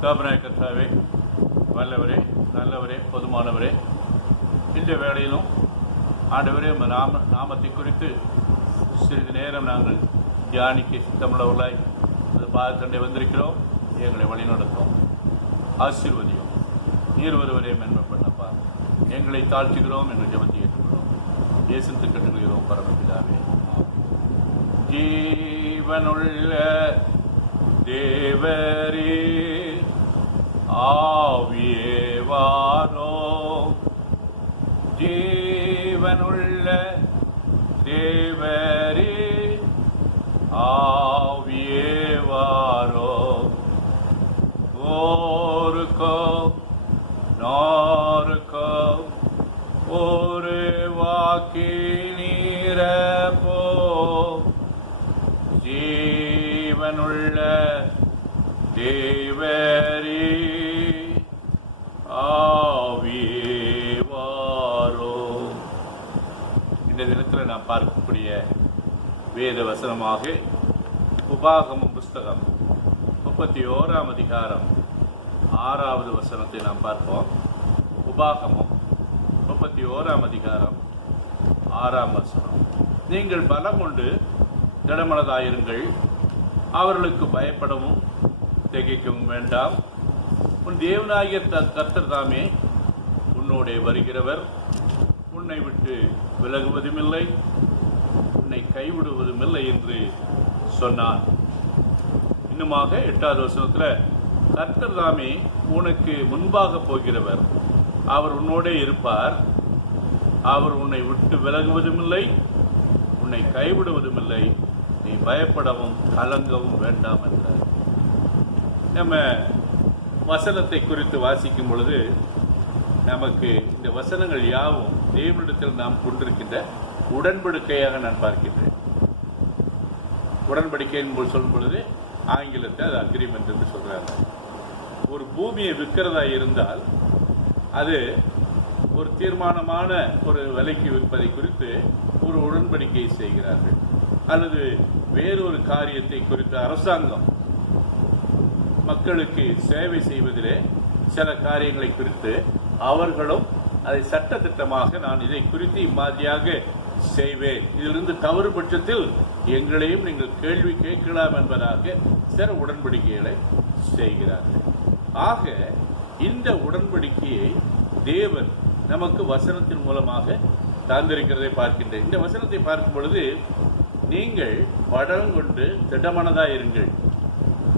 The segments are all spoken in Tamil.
தகப்பனாய கர்த்தாவே, வல்லவரே, நல்லவரே, பொதுமானவரே, இந்த வேளையிலும் ஆண்டவரே நாமத்தை குறித்து சிறிது நேரம் நாங்கள் தியானிக்க சித்தமுள்ளவர்களாய் அது பாதத்தண்டை வந்திருக்கிறோம். எங்களை வழிநடத்தும், ஆசீர்வதியும். நீர் ஒருவரே மேன்மை பண்ணப்பா. எங்களை தாழ்த்துகிறோம், எங்கள் ஜெபத்தை ஏற்றுக்கிறோம். தேசத்து கட்டுகிறோம் பரமபிதாவே. ஜீவனுள்ள தேவரே, ஆவியே வாரோ. ஜீவனுள்ள தேவரே, ஆவியே வாரோ. ஓருக்கோ நாருக்கோ ஒரு வாக்கி நீரப்போ. ஜீவனுள்ள தேவரே, ஆவியே வாரோ. இந்த தினத்தில் நாம் பார்க்கக்கூடிய வேத வசனமாக உபாகமம் புஸ்தகம் 31ஆம் அதிகாரம் 6வது வசனத்தை நாம் பார்ப்போம். உபாகமம் 31ஆம் அதிகாரம் 6ஆம் வசனம். நீங்கள் பலம் கொண்டு திடமனதாயிருங்கள், அவர்களுக்கு பயப்படவும் திகைக்கவும் வேண்டாம். உன் தேவனாகிய கர்த்தர் தாமே உன்னோடே வருகிறவர், உன்னை விட்டு விலகுவதுமில்லை, உன்னை கைவிடுவதுமில்லை என்று சொன்னான். இன்னுமாக 8வது வசனத்தில், கர்த்தர் தாமே உனக்கு முன்பாக போகிறவர், அவர் உன்னோடே இருப்பார், அவர் உன்னை விட்டு விலகுவதுமில்லை, உன்னை கைவிடுவதுமில்லை, நீ பயப்படவும் கலங்கவும் வேண்டாம் என்றார். நம்ம வசனத்தை குறித்து வாசிக்கும் பொழுது நமக்கு இந்த வசனங்கள் யாவும் தேவனிடத்தில் நாம் கொண்டிருக்கின்ற உடன்படிக்கையாக நான் பார்க்கின்றேன். உடன்படிக்கை என்பது சொல்லும் பொழுது ஆங்கிலத்தை அது அக்ரிமெண்ட் என்று சொல்றாங்க. ஒரு பூமியை விற்கிறதா இருந்தால் அது ஒரு தீர்மானமான ஒரு விலைக்கு விற்பதை குறித்து ஒரு உடன்படிக்கையை செய்கிறார்கள். அல்லது வேறொரு காரியத்தை குறித்து அரசாங்கம் மக்களுக்கு சேவை செய்வதிலே சில காரியங்களை குறித்து அவர்களும் அதை சட்டத்திட்டமாக நான் இதை குறித்து இம்மாதிரியாக செய்வேன், இதிலிருந்து தவறு பட்சத்தில் எங்களையும் நீங்கள் கேள்வி கேட்கலாம் என்பதாக சில உடன்படிக்கைகளை செய்கிறார்கள். ஆக இந்த உடன்படிக்கையை தேவன் நமக்கு வசனத்தின் மூலமாக தந்திருக்கிறதை பார்க்கின்றேன். இந்த வசனத்தை பார்க்கும் பொழுது, நீங்கள் படம் கொண்டு திடமனதாக இருங்கள்,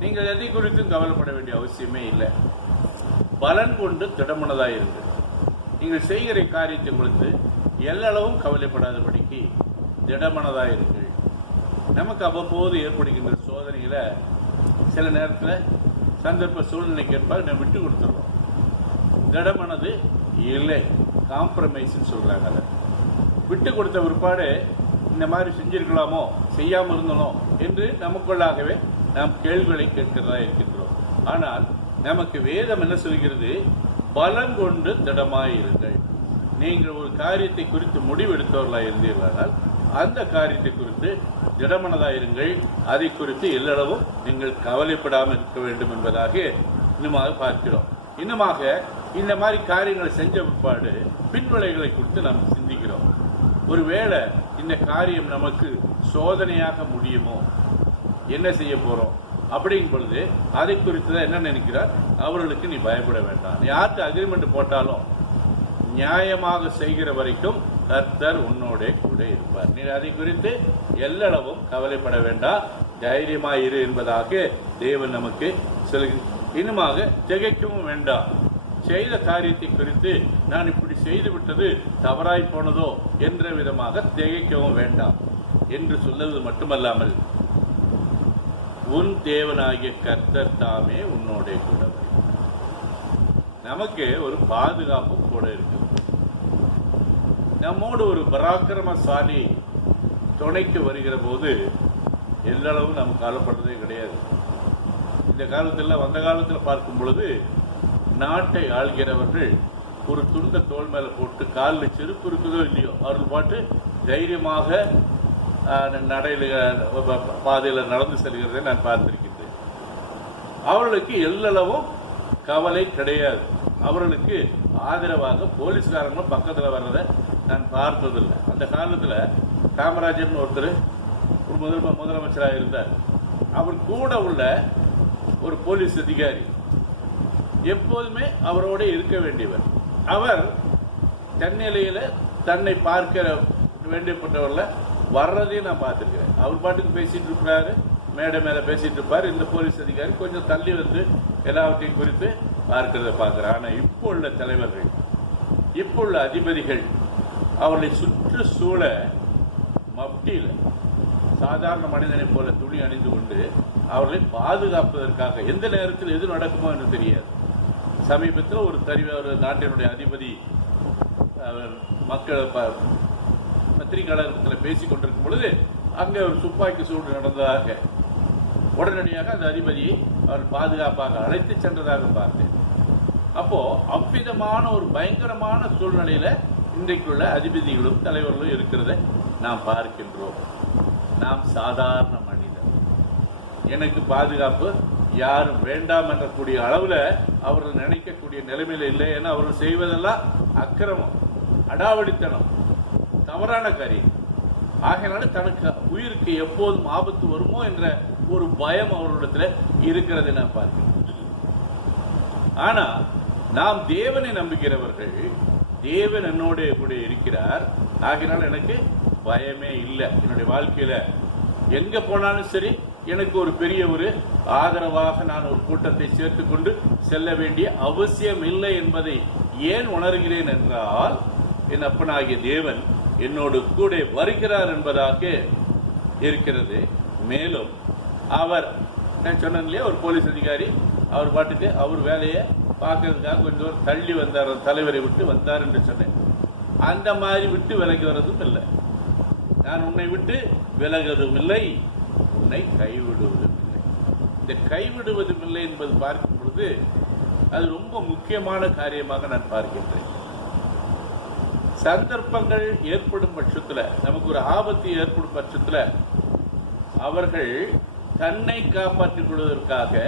நீங்கள் எதை குறித்தும் கவலைப்பட வேண்டிய அவசியமே இல்லை. பலன் கொண்டு திடமனதாக இருங்கள். நீங்கள் செய்கிற காரியத்தை குறித்து எல்லளவும் கவலைப்படாதபடிக்கு திடமனதாக இருங்கள். நமக்கு அவ்வப்போது ஏற்படுகின்ற சோதனைகளை சில நேரத்தில் சந்தர்ப்ப சூழ்நிலைக்கேற்ப நம்ம விட்டு கொடுத்துடுறோம். திடமனது இல்லை, காம்ப்ரமைஸ்ன்னு சொல்கிறாங்க. அதை விட்டு கொடுத்த பிற்பாடு இந்த மாதிரி செஞ்சிருக்கலாமோ, செய்யாமல் இருந்தனோ என்று நமக்குள்ளாகவே நாம் கேள்விகளை கேட்கிறதா இருக்கின்றோம். ஆனால் நமக்கு வேதம் என்ன சொல்கிறது? பலம் கொண்டு திடமாயிருங்கள். நீங்கள் ஒரு காரியத்தை குறித்து முடிவெடுத்தவர்களாக இருந்தீர்களானால் அந்த காரியத்தை குறித்து திடமனதாயிருங்கள். அதை குறித்து எல்லளவும் நீங்கள் கவலைப்படாமல் இருக்க வேண்டும் என்பதாக இன்னுமாக பார்க்கிறோம். இன்னுமாக இந்த மாதிரி காரியங்களை செஞ்ச பிற்பாடு பின்விளைகளை குறித்து நாம் சிந்திக்கிறோம். ஒருவேளை இந்த காரியம் நமக்கு சோதனையாக முடியுமோ, என்ன செய்ய போறோம் அப்படிங்கும் பொழுது அதை குறித்து தான் என்ன நினைக்கிறார்? அவர்களுக்கு நீ பயப்பட வேண்டாம். நீ யார்கிட்ட அக்ரிமெண்ட் போட்டாலும் நியாயமாக செய்கிற வரைக்கும் கர்த்தர் உன்னோட கூட இருப்பார். நீ அதை குறித்து எல்லளவும் கவலைப்பட வேண்டாம், தைரியமாயிரு என்பதாக தேவன் நமக்கு சொல்லுங்க. இன்னுமாக திகைக்கவும் வேண்டாம். செய்த காரியத்தை குறித்து நான் இப்படி செய்து விட்டது தவறாய் போனதோ என்ற விதமாக திகைக்கவும் வேண்டாம் என்று சொல்லுவது மட்டுமல்லாமல், உன் தேவனாகிய கர்த்தர் தாமே உன்னோட கூட வருகிறார். நமக்கு ஒரு பாதுகாப்பு கூட இருக்கு. நம்மோடு ஒரு பராக்கிரமசாலி துணைக்கு வருகிற போது எல்லளவும் நம்ம கவலைப்படுறதே கிடையாது. இந்த காலத்தில் வந்த காலத்தில் பார்க்கும் பொழுது நாட்டை ஆள்கிறவர்கள் ஒரு துண்டை தோல் மேலே போட்டு காலில் செருப்பு இருக்குதோ இல்லையோ அவர்கள் பாட்டு தைரியமாக பாதையில் நடந்து செல்கிறதை நான் பார்த்திருக்கின்றேன். அவர்களுக்கு எல்லளவும் கவலை கிடையாது. அவர்களுக்கு ஆதரவாக போலீஸ்காரங்களும் பக்கத்தில் வர்றதை நான் பார்த்ததில்லை. அந்த காலத்தில் காமராஜர்னு ஒருத்தர் ஒரு முதலமைச்சராக இருந்தார். அவர் கூட உள்ள ஒரு போலீஸ் அதிகாரி எப்போதுமே அவரோட இருக்க வேண்டியவர். அவர் தன்னிலையில தன்னை பார்க்க வேண்டியப்பட்டவர்ல வர்றதையும் நான் பார்த்துருக்கிறேன். அவர் பாட்டுக்கு பேசிட்டு இருக்கிறாரு, மேடை மேல பேசிட்டு இருப்பார். இந்த போலீஸ் அதிகாரி கொஞ்சம் தள்ளி வந்து எல்லாவற்றையும் குறித்து பார்க்கிறத பார்க்கிறார். ஆனா இப்போ உள்ள தலைவர்கள், இப்போ உள்ள அதிபதிகள் அவர்களை சுற்றுச்சூழ மப்டியில் சாதாரண மனிதனை போல துணி அணிந்து கொண்டு அவர்களை பாதுகாப்பதற்காக எந்த நேரத்தில் எது நடக்குமோ என்று தெரியாது. சமீபத்தில் ஒரு நாட்டினுடைய அதிபதி மக்கள் பத்திரிகையாளர்கள் பேசிக் கொண்டிருக்கும் பொழுது அங்கே ஒரு துப்பாக்கி சூடு நடந்ததாக உடனடியாக அந்த அதிபதியை அவர் பாதுகாப்பாக அழைத்து சென்றதாக பார்த்தேன். அப்போ அவ்விதமான ஒரு பயங்கரமான சூழ்நிலையில இன்றைக்குள்ள அதிபதிகளும் தலைவர்களும் இருக்கிறத நாம் பார்க்கின்றோம். நாம் சாதாரண மனிதர், எனக்கு பாதுகாப்பு யாரும் வேண்டாம் என்றக்கூடிய அளவுல அவர்கள் நினைக்கக்கூடிய நிலைமையில இல்லை. ஏன்னா அவர்கள் செய்வதெல்லாம் அக்கிரமம், அடாவடித்தனம், தவறான காரியம். ஆகையினால தனக்கு உயிருக்கு எப்போதும் ஆபத்து வருமோ என்ற ஒரு பயம் அவர்களிடத்துல இருக்கிறதை நான் பார்க்கிறேன். ஆனா நாம் தேவனை நம்புகிறவர்கள், தேவன் என்னோட கூட இருக்கிறார், ஆகையினால எனக்கு பயமே இல்லை. என்னுடைய வாழ்க்கையில எங்க போனாலும் சரி எனக்கு ஒரு பெரிய ஒரு ஆதரவாக நான் ஒரு கூட்டத்தை சேர்த்துக் கொண்டு செல்ல வேண்டிய அவசியம் இல்லை என்பதை ஏன் உணர்கிறேன் என்றால், என் அப்பனாகிய தேவன் என்னோடு கூட வருகிறார் என்பதாக இருக்கிறது. மேலும் அவர், நான் சொன்னேன் இல்லையா, ஒரு போலீஸ் அதிகாரி அவர் பாட்டுக்கு அவர் வேலையை பார்க்கறதுக்காக கொஞ்சம் தள்ளி வந்தார், தலைவரை விட்டு வந்தார் என்று சொன்னேன். அந்த மாதிரி விட்டு விலகி வர்றதும் இல்லை. நான் உன்னை விட்டு விலகுவதும் இல்லை, உன்னை கைவிடுவதும் இல்லை. இந்த கைவிடுவதும் இல்லை என்பது பார்க்கும் பொழுது அது ரொம்ப முக்கியமான காரியமாக நான் பார்க்கின்றேன். சந்தர்ப்பங்கள் ஏற்படும் பட்சத்தில், நமக்கு ஒரு ஆபத்து ஏற்படும் பட்சத்தில் அவர்கள் தன்னை காப்பாற்றிக் கொள்வதற்காக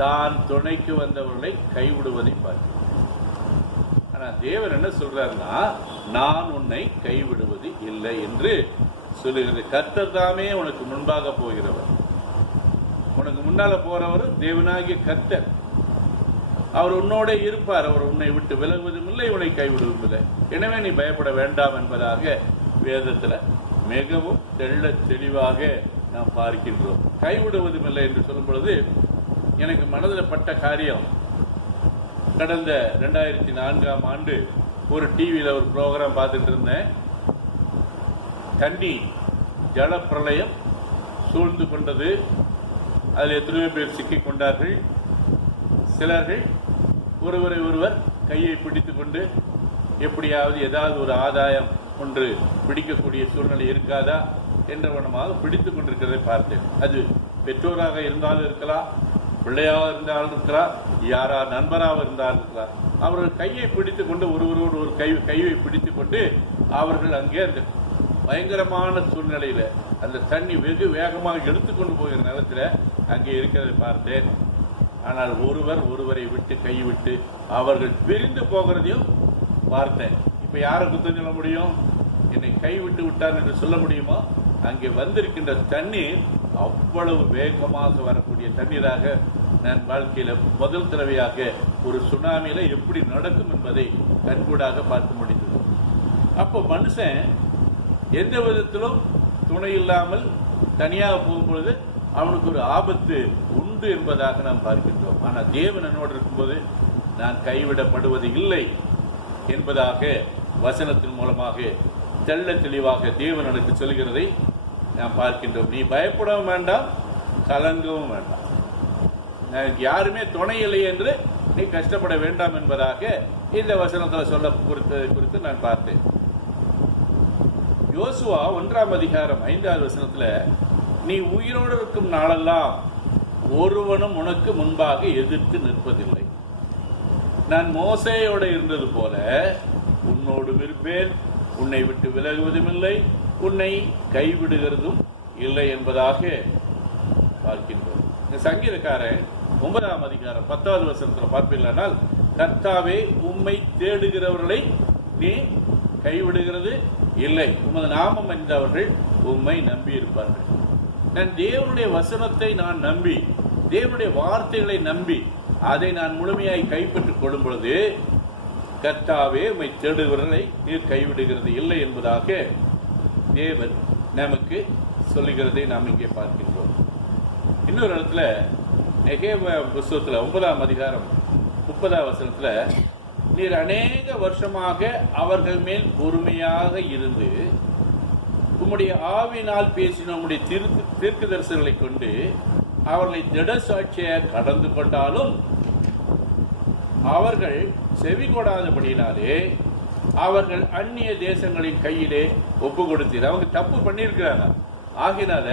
தான் துணைக்கு வந்தவர்களை கைவிடுவதை பார்க்கிறேன். ஆனா தேவன் என்ன சொல்றாருன்னா, நான் உன்னை கைவிடுவது இல்லை என்று சொல்லுகிறது. கர்த்தர் தாமே உனக்கு முன்பாக போகிறவர், உனக்கு முன்னால போறவர் தேவனாகிய கர்த்தர். அவர் உன்னோட இருப்பார். அவர் உன்னை விட்டு விலகுவதும் இல்லை, உன்னை கைவிடுவதும் இல்லை. எனவே நீ பயப்பட வேண்டாம் என்பதாக வேதத்துல மிகவும் தெளிவாக நாம் பார்க்கின்றோம். கைவிடுவதும் இல்லை என்று சொல்லும் பொழுது எனக்கு மனதில் பட்ட காரியம், கடந்த 2004ஆம் ஆண்டு ஒரு டிவியில் ஒரு ப்ரோக்ராம் பார்த்துட்டு இருந்தேன். கண்டி ஜலப்பிரளயம் சூழ்ந்து கொண்டது. அதில் எத்தனையோ பேர் சிக்கிக் கொண்டார்கள். சிலர்கள் ஒருவரை ஒருவர் கையை பிடித்து கொண்டு எப்படியாவது ஏதாவது ஒரு ஆதாயம் ஒன்று பிடிக்கக்கூடிய சூழ்நிலை இருக்காதா என்றவனமாக பிடித்துக் கொண்டிருக்கிறதை பார்த்தேன். அது பெற்றோராக இருந்தாலும் இருக்கலாம், பிள்ளையாக இருந்தாலும் இருக்கலாம், யாரா நண்பராக இருந்தாலும் இருக்கலாம். அவர்கள் கையை பிடித்துக் கொண்டு ஒருவரோடு ஒரு கையை பிடித்துக் கொண்டு அவர்கள் அங்கே அந்த பயங்கரமான சூழ்நிலையில அந்த தண்ணி வெகு வேகமாக எடுத்துக்கொண்டு போகிற நேரத்தில் அங்கே இருக்கிறதை பார்த்தேன். ஆனால் ஒருவரை விட்டு கைவிட்டு அவர்கள் பிரிந்து போகிறதையும் பார்த்தேன். இப்ப யாரை குத்தம் சொல்ல முடியும்? என்னை கைவிட்டு விட்டார் என்று சொல்ல முடியுமா? அங்கே வந்திருக்கின்ற தண்ணீர் அவ்வளவு வேகமாக வரக்கூடிய தண்ணீராக நான் வாழ்க்கையில முதல் தடவையாக ஒரு சுனாமியில எப்படி நடக்கும் என்பதை கண்கூடாக பார்க்க முடிந்தது. அப்போ மனுஷன் எந்த விதத்திலும் துணை இல்லாமல் தனியாக போகும்பொழுது அவனுக்கு ஒரு ஆபத்து உண்டு என்பதாக நாம் பார்க்கின்றோம். ஆனால் தேவன் என்னோடு இருக்கும்போது நான் கைவிடப்படுவது இல்லை என்பதாக வசனத்தின் மூலமாக தெளிவாக தேவன் எனக்கு சொல்கிறதை நாம் பார்க்கின்றோம். நீ பயப்படவும் வேண்டாம், கலங்கவும் வேண்டாம், யாருமே துணை இல்லை என்று நீ கஷ்டப்பட வேண்டாம் என்பதாக இந்த வசனத்தில் சொல்ல குறித்து நான் பார்த்தேன். யோசுவா 1ஆம் அதிகாரம் 5வது வசனத்துல, நீ உயிரோடு இருக்கும் நாளெல்லாம் ஒருவனும் உனக்கு முன்பாக எதிர்த்து நிற்பதில்லை, நான் மோசேயோடு இருந்தது போல உன்னோடு இருப்பேன், உன்னை விட்டு விலகுவதும் இல்லை, உன்னை கைவிடுகிறதும் இல்லை என்பதாக பார்க்கின்றோம். இந்த சங்கீதக்காரன் 9ஆம் அதிகாரம் 10வது வசனத்தில் பார்ப்பீர்களானால், கர்த்தாவே உம்மை தேடுகிறவர்களை நீ கைவிடுகிறது இல்லை, உமது நாமம் அறிந்தவர்கள் உம்மை நம்பி இருப்பார்கள். நான் தேவனுடைய வசனத்தை நான் நம்பி, தேவனுடைய வார்த்தைகளை நம்பி அதை நான் முழுமையாய் கைப்பற்றிக் கொள்ளும் பொழுது, கர்த்தாவே உம்மை தேடுகிறவர்களை நீர் கைவிடுகிறது இல்லை என்பதாக தேவன் நமக்கு சொல்லுகிறதை நாம் இங்கே பார்க்கின்றோம். இன்னொரு இடத்துல நெகேமியா புத்தகத்தில் 9ஆம் அதிகாரம் 30வது வசனத்தில், நீர் அநேக வருஷமாக அவர்கள் மேல் பொறுமையாக இருந்து உம்முடைய ஆவினால் பேசின உம்முடைய தீர்க்கதரிசிகளை கொண்டு அவர்களை திடசாட்சியை கடந்து கொண்டாலும் அவர்கள் செவி கொடாதபடியினாலே அவர்கள் அந்நிய தேசங்களின் கையிலே ஒப்பு கொடுத்தீர். அவங்க தப்பு பண்ணியிருக்கிறாங்க, ஆகினால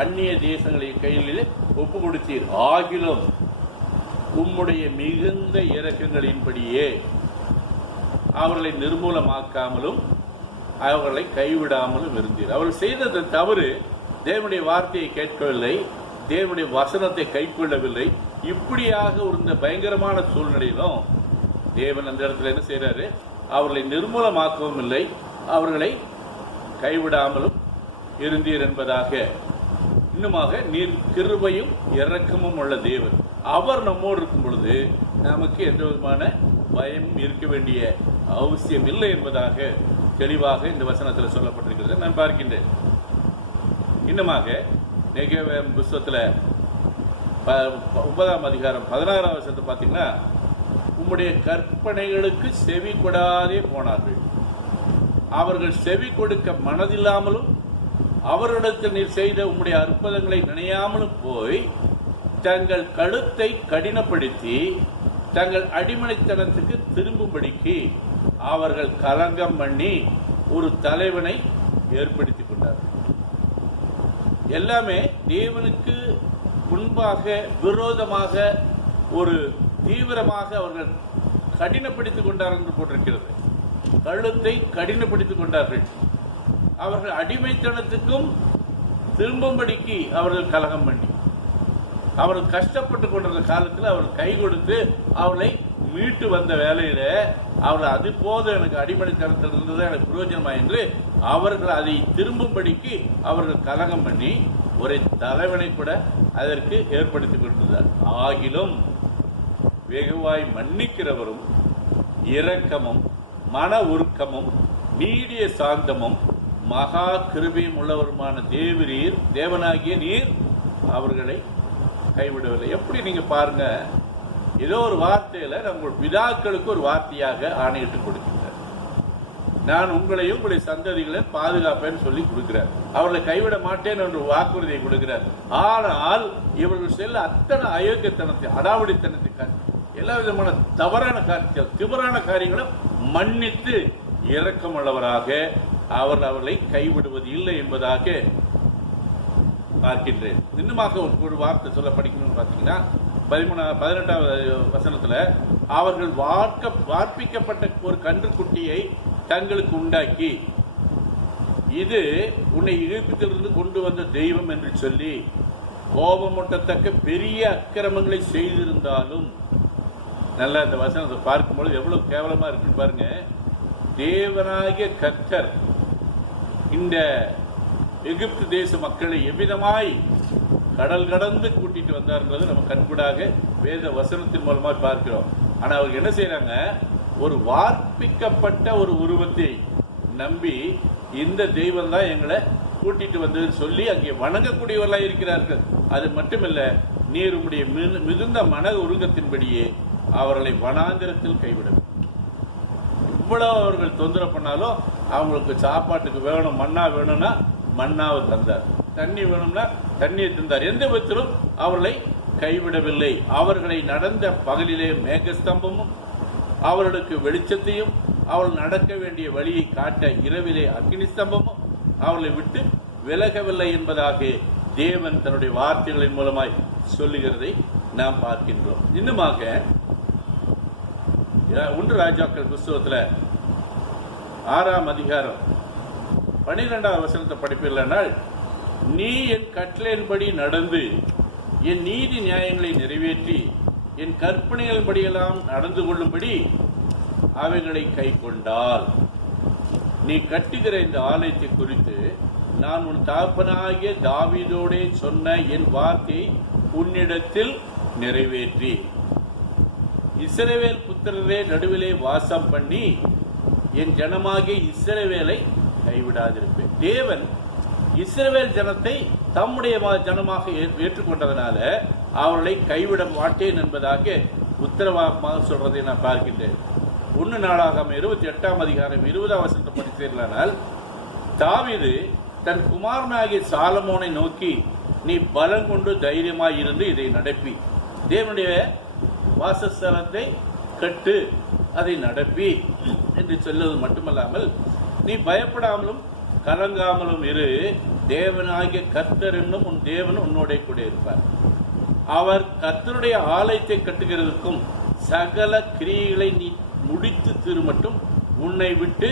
அந்நிய தேசங்களின் கையிலே ஒப்பு கொடுத்தீர். ஆகிலும் உம்முடைய மிகுந்த இரக்கங்களின்படியே அவர்களை நிர்மூலமாக்காமலும் அவர்களை கைவிடாமலும் இருந்தீர். அவர்கள் செய்தது தவறு, தேவனுடைய வார்த்தையை கேட்கவில்லை, தேவனுடைய வசனத்தை கைக்கொள்ளவில்லை. இப்படியாக ஒரு பயங்கரமான சூழ்நிலையிலும் தேவன் அந்த இடத்துல என்ன செய்யறாரு? அவர்களை நிர்மூலமாக்கவும் இல்லை, அவர்களை கைவிடாமலும் இருந்தீர் என்பதாக. இன்னுமாக நீர் கிருபையும் இரக்கமும் உள்ள தேவன். அவர் நம்மோடு இருக்கும் பொழுது நமக்கு எந்த விதமான பயமும் இருக்க வேண்டிய அவசியம் இல்லை என்பதாக தெளிவாக இந்த வசனத்தில் சொல்லப்பட்டிருக்கிறது நான் பார்க்கின்றேன். இன்னுமாக நெகேமியா புத்தகத்தில் 9ஆம் அதிகாரம் 16வது வசனத்தை பார்த்தீங்கன்னா, உம்முடைய கற்பனைகளுக்கு செவி கொடாதே போனார்கள், அவர்கள் செவி கொடுக்க மனதில்லாமலும் அவரிடத்தில் நீர் செய்த உம்முடைய அற்புதங்களை நினையாமலும் போய் தங்கள் கழுத்தை கடினப்படுத்தி தங்கள் அடிமனைத்தனத்துக்கு திரும்பும்படிக்கு அவர்கள் கலங்கம் பண்ணி ஒரு தலைவனை ஏற்படுத்திக் கொண்டார்கள். எல்லாமே தேவனுக்கு முன்பாக விரோதமாக ஒரு தீவிரமாக அவர்கள் கடினப்படுத்திக் கொண்டார்கள் என்று போட்டிருக்கிறது. கழுத்தை கடினப்படுத்திக் கொண்டார்கள். அவர்கள் அடிமைத்தனத்துக்கும் திரும்பும்படிக்கு அவர்கள் கலகம் பண்ணி, அவர்கள் கஷ்டப்பட்டு கொண்டிருந்த காலத்தில் அவர்கள் கை கொடுத்து அவர்களை மீட்டு வந்த வேலையில அவர்கள் அது போதும், எனக்கு அடிமைத்தனத்தில் இருந்தது எனக்கு பிரயோஜனமா என்று அவர்கள் அதை திரும்பும்படிக்கு அவர்கள் கலகம் பண்ணி ஒரு தலைவனை கூட அதற்கு ஏற்படுத்திக் கொண்டிருந்தார். ஆகிலும் வெகுவாய் மன்னிக்கிறவரும் இரக்கமும் மன உருக்கமும் நீடிய சாந்தமும் மகா கிருபையும் உள்ளவருமான தேவனாகிய நீர் அவர்களை கைவிடவில்லை. எப்படி நீங்க பாருங்க, ஏதோ ஒரு வார்த்தையில நம்ம பிதாக்களுக்கு ஒரு வார்த்தையாக ஆணையிட்டு கொடுக்கின்றார். நான் உங்களையும் உங்களுடைய சந்ததிகளை பாதுகாப்பேன்னு சொல்லி கொடுக்கிறார். அவர்களை கைவிட மாட்டேன் என்று வாக்குறுதியை கொடுக்கிறார். ஆனால் இவர்கள் செல்ல அத்தனை அயோக்கியத்தனத்தை, அடாவடித்தனத்தை, எல்லா விதமான தவறான காரியங்களும் மன்னித்து இரக்கமுள்ளவராக அவர்களை கைவிடுவது இல்லை என்பதாக பார்க்கின்றேன். இன்னுமாக ஒரு வார்த்தை சொல்ல படிக்கணும்னு பார்த்தீங்கன்னா 18வது வசனத்துல, அவர்கள் வார்ப்பிக்கப்பட்ட ஒரு கன்றுக்குட்டியை தங்களுக்கு உண்டாக்கி இது உன்னை எகிப்திலிருந்து கொண்டு வந்த தெய்வம் என்று சொல்லி கோபமூட்டத்தக்க பெரிய அக்கிரமங்களை செய்திருந்தாலும், நல்லா இந்த வசனத்தை பார்க்கும்போது எவ்வளவு கேவலமா இருக்குன்னு பாருங்க. தேவனாகிய கர்த்தர் இந்த எகிப்து தேச மக்களை எவ்விதமாய் கடல் கடந்து கூட்டிட்டு வந்தார்ன்றது நம்ம கண்கூடாக வேத வசனத்தின் மூலமா பார்க்கிறோம். ஆனா அவங்க என்ன செய்யறாங்க? ஒரு வார்ப்பிக்கப்பட்ட ஒரு உருவத்தை நம்பி இந்த தெய்வம் தான் எங்களை கூட்டிட்டு வந்ததுன்னு சொல்லி அங்கே வணங்கக்கூடியவர்களாக இருக்கிறார்கள். அது மட்டுமல்ல, நீர் உம்முடைய மிகுந்த மன உருகத்தின்படியே அவர்களை வனாந்திரத்தில் கைவிடும். இவ்வளவு அவர்கள் தொந்தரவு பண்ணாலும் அவங்களுக்கு சாப்பாட்டுக்கு வேணும், மண்ணா வேணும்னா மண்ணாவை தந்தார், தண்ணி வேணும்னா தண்ணியை தந்தார். எந்த விதத்திலும் அவர்களை கைவிடவில்லை. அவர்களை நடந்த பகலிலே மேகஸ்தம்பமும் அவர்களுக்கு வெளிச்சத்தையும் அவர்கள் நடக்க வேண்டிய வழியை காட்ட இரவிலே அக்னி ஸ்தம்பமும் அவர்களை விட்டு விலகவில்லை என்பதாக தேவன் தன்னுடைய வார்த்தைகளின் மூலமாய் சொல்லுகிறதை நாம் பார்க்கின்றோம். இன்னுமாக 1 ராஜாக்கள் புஸ்தகத்தில் 6ஆம் அதிகாரம் 12வது வசனத்தை படிப்பீர்களானால், நீ என் கட்டளையின்படி நடந்து என் நீதி நியாயங்களை நிறைவேற்றி என் கற்பனைகளின்படியெல்லாம் நடந்து கொள்ளும்படி அவைகளை கை கொண்டால் நீ கட்டுகிற இந்த ஆலயத்தை குறித்து நான் உன் தகப்பனாகிய தாவீதோடே சொன்ன என் வார்த்தையை உன்னிடத்தில் நிறைவேற்றி இஸ்ரவேல் புத்திரரே நடுவிலே வாசம் பண்ணி என் ஜனமாகிய இஸ்ரவேலை கைவிடாதிருப்பேன். தேவன் இஸ்ரவேல் ஜனத்தை தம்முடைய ஜனமாக ஏற்றுக்கொண்டதனால அவர்களை கைவிட மாட்டேன் என்பதாக உத்தரவாதமாக சொல்றதை நான் பார்க்கின்றேன். 1 நாளாகமம் 28 அதிகாரம் 20 வசனத்தை படித்தீர்களானால் தாவீது தன் குமாரனாகிய சாலமோனை நோக்கி நீ பலம் கொண்டு தைரியமாய் இருந்து இதை நடப்பி தேவனுடைய வாசஸ்தலத்தை கட்டு அதை நடப்பி என்று சொல்வது மட்டுமல்லாமல் நீ பயப்படாமலும் கலங்காமலும் இரு, தேவனாகிய கர்த்தர் என்னும் உன் தேவன் உன்னோட கூட இருப்பார். அவர் கர்த்தருடைய ஆலயத்தை கட்டுகிறதுக்கும் சகல கிரியைகளை நீ முடித்து தீரு மட்டும் உன்னை விட்டு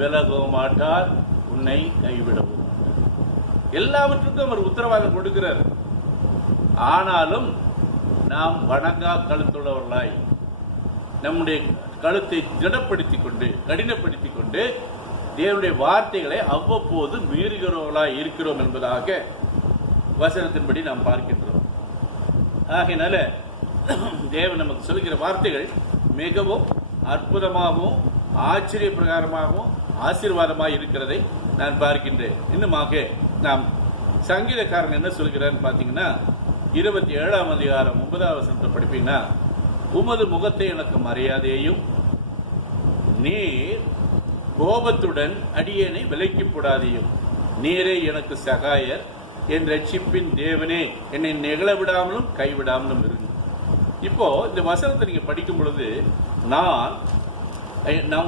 விலகவும் மாட்டார், உன்னை கைவிடவும் மாட்டார். எல்லாவற்றுக்கும் அவர் உத்தரவாதம் கொடுக்கிறார். ஆனாலும் நாம் வணங்கா கழுத்துள்ளவர்களாய் நம்முடைய கழுத்தை திடப்படுத்திக் கொண்டு கடினப்படுத்திக் கொண்டு தேவனுடைய வார்த்தைகளை அவ்வப்போது மீறுகிறவர்களாய் இருக்கிறோம் என்பதாக வசனத்தின்படி நாம் பார்க்கின்றோம். ஆகையினால தேவன் நமக்கு சொல்கிற வார்த்தைகள் மிகவும் அற்புதமாகவும் ஆச்சரிய பிரகாரமாகவும் ஆசீர்வாதமாக இருக்கிறதை நான் பார்க்கின்றேன். இன்னுமாக நாம் சங்கீதக்காரன் என்ன சொல்கிறான்னு பார்த்தீங்கன்னா 27 அதிகாரம் 9 வசனத்தை படிப்பீங்கன்னா உமது முகத்தை எனக்கு மரியாதையையும் நீர் கோபத்துடன் அடியேனை விலக்கி போடாதையும் நீரே எனக்கு சகாயர் என் ரட்சிப்பின் தேவனே என்னை நெகிழ விடாமலும் கைவிடாமலும் இருக்கு. இப்போ இந்த வசனத்தை நீங்க படிக்கும் பொழுது நான்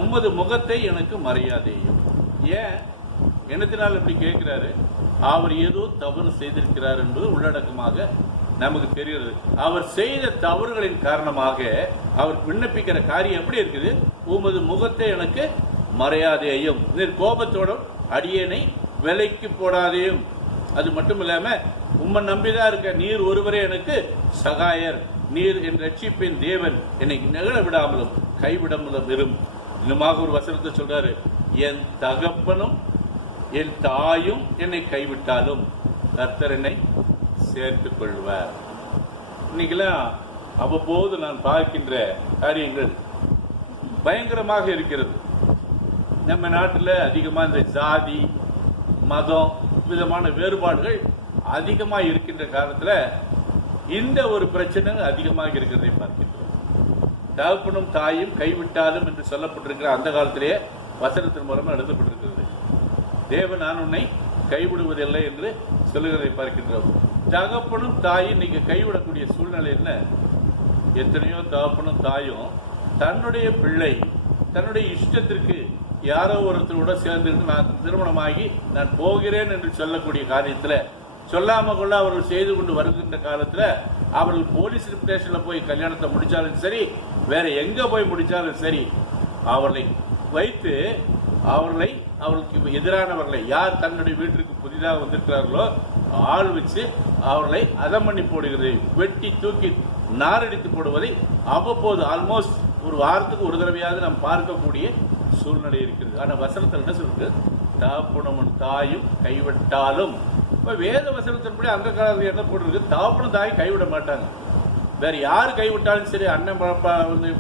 உமது முகத்தை எனக்கு மரியாதையும், ஏன் என்னத்தினால் அப்படி கேட்கிறாரு? அவர் ஏதோ தவறு செய்திருக்கிறார் என்பது உள்ளடக்கமாக நமக்கு தெரிகிறது. அவர் செய்த தவறுகளின் காரணமாக அவர் விண்ணப்பிக்கிற காரியம் எப்படி இருக்குது? உமது முகத்தை எனக்கு மரியாதையையும் நீர் கோபத்தோடும் அடியேனை விலைக்கு போடாதையும், அது மட்டும் இல்லாம உம்மை நம்பிதான் இருக்க, நீர் ஒருவரே எனக்கு சகாயர், நீர் என் ரட்சிப்பின் தேவன், என்னை நெகிழ விடாமலும் கைவிடாமலும் இரும். இன்னுமாக ஒரு வசனத்தை சொல்றாரு, என் தகப்பனும் என் தாயும் என்னை கைவிட்டாலும் கர்த்தர் என்னை சேர்த்துக் கொள்வார். இன்னைக்கெல்லாம் அவ்வப்போது நான் பார்க்கின்ற காரியங்கள் பயங்கரமாக இருக்கிறது. நம்ம நாட்டில் அதிகமாக இந்த ஜாதி மதம் விதமான வேறுபாடுகள் அதிகமாக இருக்கின்ற காலத்தில் இந்த ஒரு பிரச்சனை அதிகமாக இருக்கிறதை பார்க்கின்றோம். தகப்பனும் தாயும் கைவிட்டாலும் என்று சொல்லப்பட்டிருக்கிற அந்த காலத்திலேயே வசனத்தின் மூலமாக எழுதப்பட்டிருக்கிறது. தேவன் நான் உன்னை கைவிடுவதில்லை என்று சொல்லுகிறதை பார்க்கின்றோம். தகப்பனும் தாயும் இன்னைக்கு கைவிடக்கூடிய சூழ்நிலை என்ன? எத்தனையோ தகப்பனும் தாயும் தன்னுடைய பிள்ளை தன்னுடைய இஷ்டத்திற்கு யாரோ ஒருத்தரோட சேர்ந்துட்டு நான் திருமணமாகி நான் போகிறேன் என்று சொல்லக்கூடிய காரியத்தில் சொல்லாம கொள்ள அவர்கள் செய்து கொண்டு வருகின்ற காலத்தில் அவர்கள் போலீஸ் ஸ்டேஷன்ல போய் கல்யாணத்தை முடிச்சாலும் சரி, வேற எங்க போய் முடிச்சாலும் சரி, அவர்களை வைத்து அவர்களுக்கு எதிரானவர்களை யார் தன்னுடைய வீட்டிற்கு புதிதாக வந்திருக்கிறார்களோ ஆள் வச்சு அவர்களை அதம் பண்ணி போடுகிறது, வெட்டி தூக்கி நாரடித்து போடுவதை அவ்வப்போது ஆல்மோஸ்ட் ஒரு வாரத்துக்கு ஒரு தடவையாவது நாம் பார்க்கக்கூடிய சூழ்நிலை இருக்கிறது. ஆனால் வசனத்தில் என்ன சொல்றது? தகப்பனும் தாயும் கைவிட்டாலும். இப்போ வேத வசனத்தின்படி அந்த காலத்தில் என்ன போட்டிருக்கு? தகப்பனும் தாயும் கைவிட மாட்டாங்க. வேற யாரு கைவிட்டாலும் சரி, அண்ணன்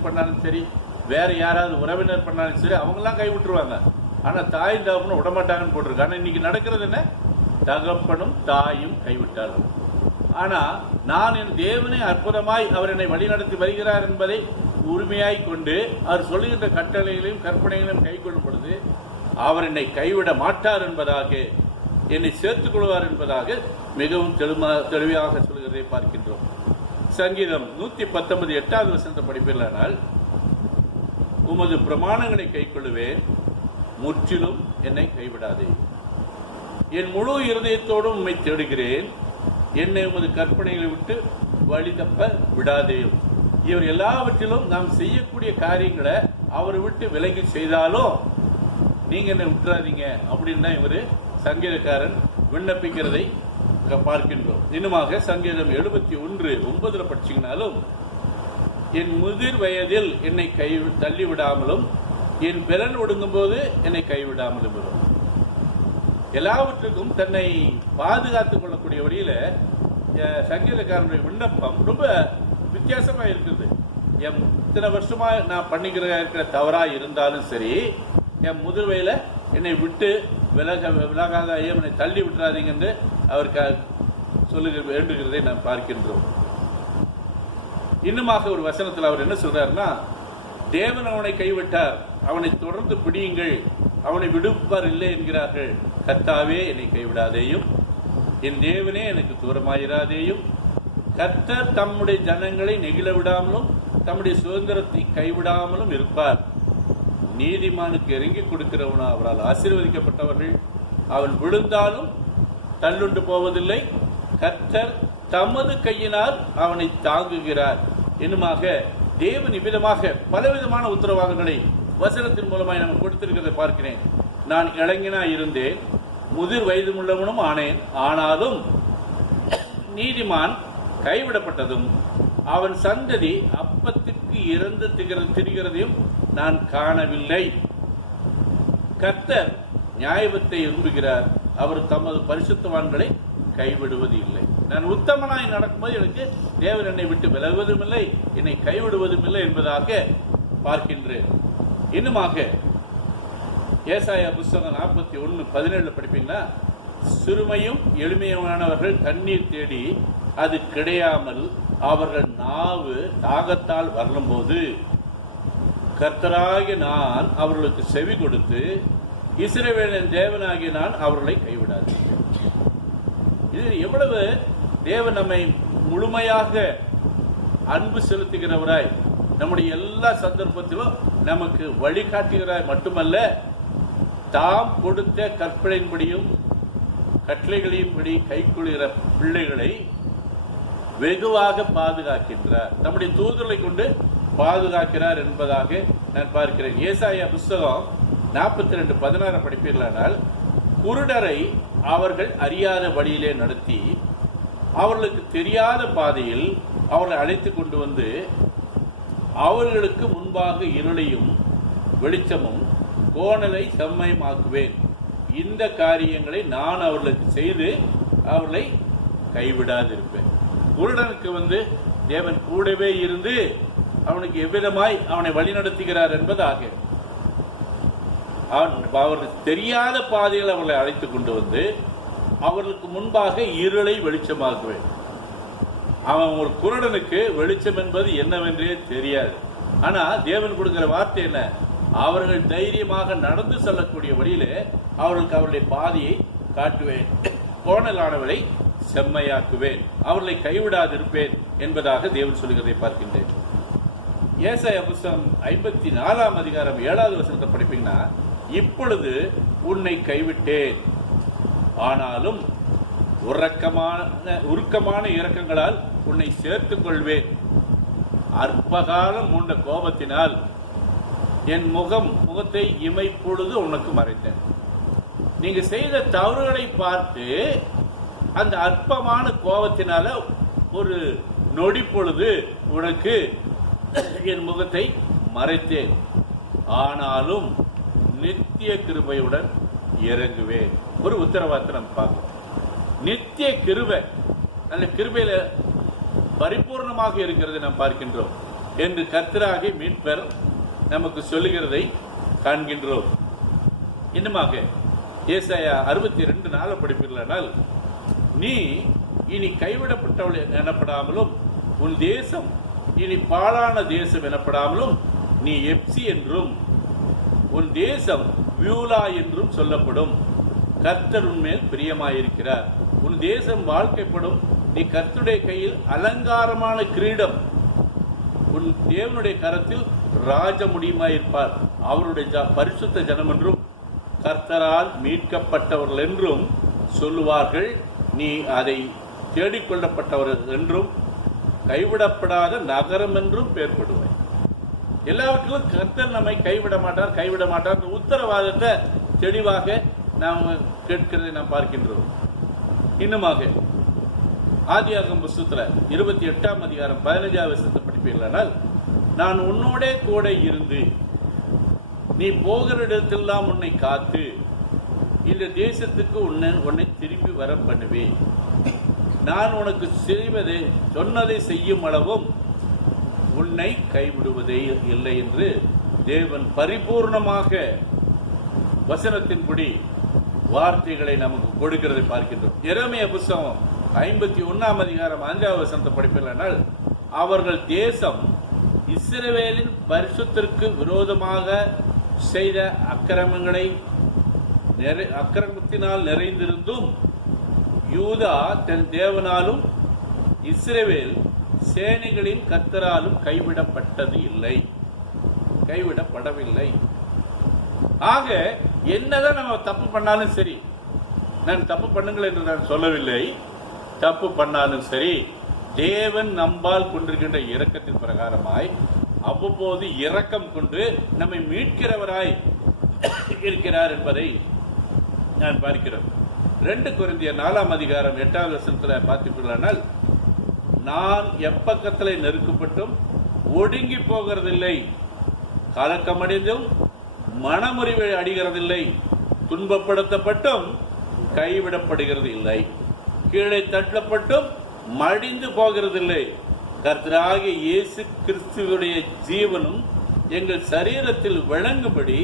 பண்ணாலும் சரி, வேற யாராவது உறவினர் பண்ணாலும் சரி, அவங்கெல்லாம் கைவிட்டுருவாங்க. ஆனால் தாயும் தகப்பனும் விடமாட்டாங்கன்னு போட்டிருக்கு. ஆனால் இன்னைக்கு நடக்கிறது என்ன? தகப்பனும் தாயும் கைவிட்டாலும். ஆனா நான் என் தேவனை அற்புதமாய் அவர் என்னை வழிநடத்தி வருகிறார் என்பதை உரிமையாய் கொண்டு அவர் சொல்லுகின்ற கட்டளைகளையும் கற்பனைகளையும் கை கொள்ளும் பொழுது அவர் என்னை கைவிட மாட்டார் என்பதாக, என்னை சேர்த்துக் கொள்வார் என்பதாக மிகவும் தெளிவாக சொல்கிறதை பார்க்கின்றோம். சங்கீதம் 119 8வது வசனத்தை படிப்பீர்களானால் உமது பிரமாணங்களை கை கொள்ளுவேன், முற்றிலும் என்னை கைவிடாதே. என் முழு இருதயத்தோடும் உம்மை தேடுகிறேன், என்னை உமது கற்பனைகளை விட்டு வழி தப்ப விடாதேயும். இவர் எல்லாவற்றிலும் நாம் செய்யக்கூடிய காரியங்களை அவரை விட்டு விலகி செய்தாலும் நீங்க என்னை விட்டுறாதீங்க அப்படின்னு தான் இவர் சங்கீதக்காரன் விண்ணப்பிக்கிறதை பார்க்கின்றோம். இன்னுமாக சங்கீதம் 71:9 படிச்சீங்கனாலும், என் முதிர் வயதில் என்னை தள்ளிவிடாமலும் என் பெலன் ஒடுங்கும் போது என்னை கைவிடாமலும் வரும். எல்லாவற்றுக்கும் தன்னை பாதுகாத்துக் கொள்ளக்கூடிய வழியில சங்கீதக்காரனுடைய விண்ணப்பம் ரொம்ப வித்தியாசமா இருக்குது. இத்தனை வருஷமா நான் பண்ணிக்கிற தவறா இருந்தாலும் சரி, என் முதிர் வயதில என்னை விட்டு விலகாத என்னை தள்ளி விட்டுறாதீங்க என்று அவருக்கு வேண்டுகிறதை நாம் பார்க்கின்றோம். இன்னுமாக ஒரு வசனத்தில் அவர் என்ன சொல்றாருன்னா, தேவன் அவனை கைவிட்டார், அவனை தொடர்ந்து பிடியுங்கள், அவனை விடுப்பார் இல்லை என்கிறார்கள். கர்த்தாவே என்னை கைவிடாதேயும், என் தேவனே எனக்கு தூரமாயிராதேயும். கர்த்தர் தம்முடைய ஜனங்களை நெகிழ விடாமலும் தம்முடைய சுதந்திரத்தை கைவிடாமலும் இருப்பார். நீதிமானுக்கு இறங்கி கொடுக்கிறவனா அவரால் ஆசீர்வதிக்கப்பட்டவர்கள். அவன் விழுந்தாலும் தள்ளுண்டு போவதில்லை. கர்த்தர் தமது கையினால் அவனை தாங்குகிறார். இன்னுமாக தேவன் இவ்விதமாக பலவிதமான உத்தரவாதங்களை வசனத்தின் மூலமாய் நமக்கு கொடுத்திருக்கிறதை பார்க்கிறேன். நான் இளைஞனா இருந்தேன், முதிர் வயது உள்ளவனும் ஆனேன், ஆனாலும் நீதிமான் கைவிடப்பட்டதும் அவன் சந்ததி அப்பத்துக்கு இறந்து திரிகிறதையும் நான் காணவில்லை. கர்த்தர் நியாயத்தை விரும்புகிறார், அவர் தமது பரிசுத்தவான்களை கைவிடுவது இல்லை. நான் உத்தமனாய் நடக்கும்போது எனக்கு தேவன் என்னை விட்டு விலகுவதும் இல்லை, என்னை கைவிடுவதும் இல்லை என்பதாக பார்க்கின்றேன். இன்னுமாக ஏசாயா புஸ்தகம் 41:17 படிப்பீங்கன்னா, சிறுமையும் எளிமையானவர்கள் தண்ணீர் தேடி அது கிடையாமல் அவர்கள் நாவு தாகத்தால் வரலும் போது கர்த்தராகிய நான் அவர்களுக்கு செவி கொடுத்து இஸ்ரவேலின் தேவனாகிய நான் அவர்களை கைவிடாது. இது எவ்வளவு தேவன் நம்மை முழுமையாக அன்பு செலுத்துகிறவராய், நம்முடைய எல்லா சந்தர்ப்பத்திலும் நமக்கு வழிகாட்டுகிறாய் மட்டுமல்ல, தாம் கொடுத்த கற்பனையின்படியும் கட்டளைகளின்படி கைக்கொள்கிற பிள்ளைகளை வெகுவாக பாதுகாக்கின்றார். நம்முடைய தூதர்களை கொண்டு பாதுகாக்கிறார் என்பதாக நான் பார்க்கிறேன். ஏசாயா புஸ்தகம் 42:16 படிப்பீர்களானால், குருடரை அவர்கள் அறியாத வழியிலே நடத்தி அவர்களுக்கு தெரியாத பாதையில் அவர்களை அழைத்து கொண்டு வந்து அவர்களுக்கு முன்பாக இருளையும் வெளிச்சமும் கோணலை செம்மையுமாக்குவேன். இந்த காரியங்களை நான் அவர்களுக்கு செய்து அவர்களை கைவிடாதிருப்பேன். குருடனுக்கு தேவன் கூடவே இருந்து அவனுக்கு எவ்விதமாய் அவனை வழிநடத்துகிறார் என்பதாக, அவர்களுக்கு தெரியாத பாதையில் அவர்களை அழைத்து கொண்டு வந்து அவர்களுக்கு முன்பாக இருளை வெளிச்சமாக்குவேன். அவன் ஒரு குருடனுக்கு வெளிச்சம் என்பது என்னவென்றே தெரியாது. ஆனா தேவன் கொடுக்கிற வார்த்தை என்ன? அவர்கள் தைரியமாக நடந்து செல்லக்கூடிய வழியிலே அவர்களுக்கு அவருடைய பாதையை காட்டுவேன், கோணலானவளை செம்மையாக்குவேன், அவர்களை கைவிடாதிருப்பேன் என்பதாக தேவன் சொல்லுகிறதை பார்க்கின்றேன். ஏசாயா புஸ்தகம் 54:7 படிப்பீங்கன்னா, இப்பொழுது உன்னை கைவிட்டேன், ஆனாலும் உருக்கமான இரக்கங்களால் உன்னை சேர்த்துக் கொள்வேன். அற்பகாலம் மூண்ட கோபத்தினால் என் முகத்தை இமைப்பொழுது உனக்கு மறைத்தேன். நீங்க செய்த தவறுகளை பார்த்து அந்த அற்பமான கோபத்தினால ஒரு நொடி பொழுது உனக்கு என் முகத்தை மறைத்தேன், ஆனாலும் நித்திய கிருபையுடன் இறங்குவேன். ஒரு உத்தரவாதத்தை நம்ம பார்க்கிறோம். நித்திய கிருபை, அந்த கிருபையில பரிபூர்ணமாக இருக்கிறதை நாம் பார்க்கின்றோம் என்று கர்த்தராகிய மீட்பர் நமக்கு சொல்லுகிறதை காண்கின்றோம். இன்னுமாக ஏசாயா 62:4 படிப்பீர்களானால், நீ இனி கைவிடப்பட்டவள் எனப்படாமலும் உன் தேசம் இனி பாழான தேசம் எனப்படாமலும் நீ எப்சி என்றும் உன் தேசம் வியூலா என்றும் சொல்லப்படும். கர்த்தர் உன்மேல் பிரியமாயிருக்கிறார், உன் தேசம் வாழ்க்கைப்படும். நீ கர்த்தருடைய கையில் அலங்காரமான கிரீடம், உன் தேவனுடைய கரத்தில் ராஜ முடியுமாயிருப்பார். அவருடைய பரிசுத்த ஜனம் என்றும் கர்த்தரால் மீட்கப்பட்டவர்கள் என்றும் சொல்லுவார்கள். நீ அதை தேடிக்கொள்ளப்பட்டவர்கள் என்றும் கைவிடப்படாத நகரம் என்றும் பெயர்படுவாய். எல்லாவற்றிலும் கர்த்தர் நம்மை கைவிட மாட்டார் உத்தரவாதத்தை தெளிவாக நாம் கேட்கிறதை நாம் பார்க்கின்றோம். இன்னுமாக ஆதியாகமம் புத்தகத்துல 28ஆம் அதிகாரம் 15ஆவது வசனத்தை படிப்பீர்களானால், நான் உன்னோடே கூட இருந்து நீ போகிற இடத்தெல்லாம் உன்னை காத்து இந்த தேசத்துக்கு உன்னை திரும்பி வர பண்ணுவேன். நான் உனக்கு சொன்னதை செய்யும் அளவும் உன்னை கைவிடுவதே இல்லை என்று தேவன் பரிபூர்ணமாக வசனத்தின்படி வார்த்தைகளை நமக்கு கொடுக்கிறதை பார்க்கின்றோம். எரேமியா புத்தகம் 51ஆம் அதிகாரம் 5ஆவது வசனத்தை படிப்பீர்களானால், அவர்கள் தேசம் இஸ்ரவேலின் பரிசுத்திற்கு விரோதமாக செய்த அக்கிரமத்தினால் நிறைந்திருந்தும் யூதா தன் தேவனாலும் இஸ்ரவேல் சேனைகளின் கர்த்தராலும் கைவிடப்படவில்லை. ஆக என்னதான் நம்ம தப்பு பண்ணாலும் சரி, நான் தப்பு பண்ணுங்கள் என்று நான் சொல்லவில்லை, தப்பு பண்ணாலும் சரி, தேவன் நம்பால் கொண்டிருக்கின்ற இரக்கத்தின் பிரகாரமாய் அவ்வப்போது இரக்கம் கொண்டு நம்மை மீட்கிறவராய் இருக்கிறார் என்பதை நான் பார்க்கிறோம். 2 கொரிந்தியர் 4ஆம் அதிகாரம் 8ஆவது வசனத்தில் பார்த்துக்கொள்ளானால், நான் எப்பக்கத்தில் நெருக்கப்பட்டும் ஒடுங்கி போகிறதில்லை, கலக்கமடைந்தும் மனமுறிவு அடைகிறதில்லை, துன்பப்படுத்தப்பட்டும் கைவிடப்படுகிறது இல்லை, கீழே தட்டப்பட்டும் மடிந்து போகிறதில்லை, கர்த்தராகிய இயேசு கிறிஸ்துவுடைய ஜீவனும் எங்கள் சரீரத்தில் விளங்கும்படி